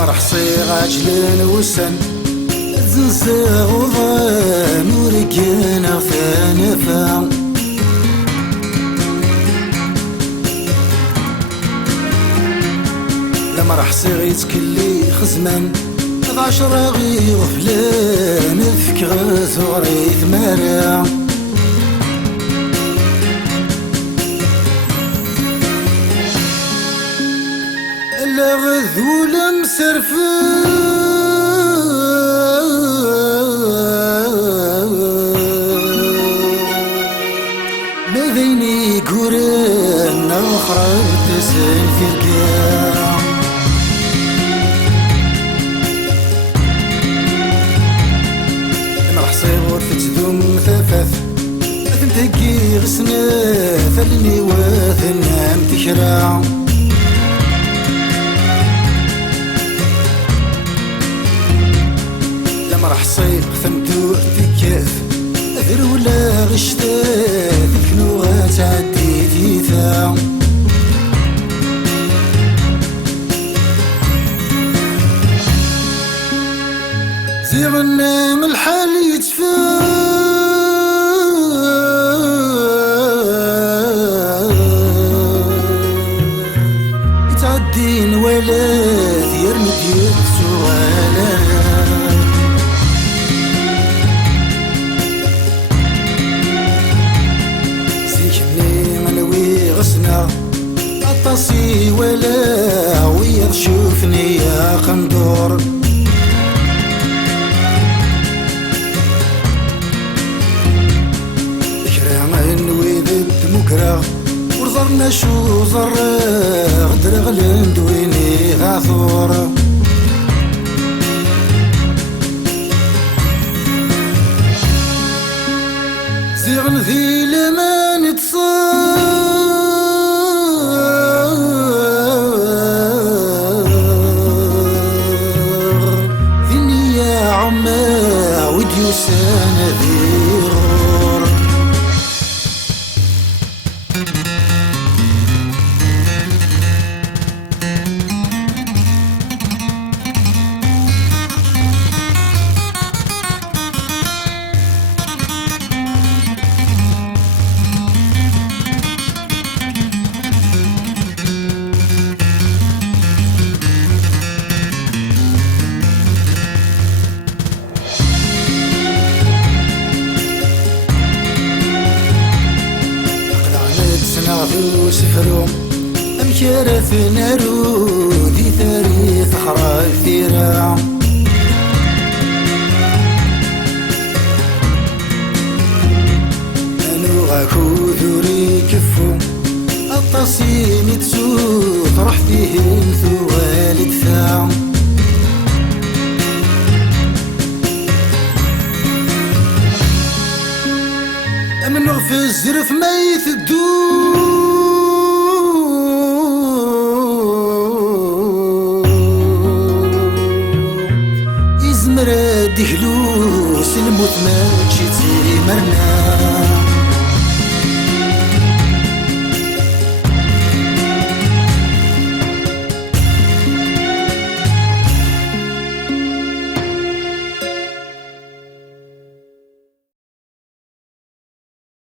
مرحصي غاجلين وسن زنسا وضان ورقينا فانفا لما رحصي غيتكلي خزمان عشرة غي غفلان فكرة زوري ثمارة لا غذول ما بيني قران أخرى تسن في القاع صغور فتدوم ثفاث تنتقي غسنا ثلني واثنا متكرا لما راح صيغ ثمتو تكاث أثر ولا غشتات الكنوغة تعدي ثيثا زيغنا من الحال يتفاق يتعدين ولا دير مدير سوالا زيكني منوي غسنا عطاسي ولا ويا شوفني يا خندور ورزرنا شو زرغ درغلند ويني غاثور زيغن ذي لما نتصار ذيني يا عما وديوسان ذي غور ناضو سفرو أمكار في نارو ذي ثاري ثخرى كثيرة أنو غاكو ذوري كفو التصيم تسو طرح فيهم ثوالي كثا من غف الزرف ما يثدو يزمر دهلوس الموت ما تشي مرنا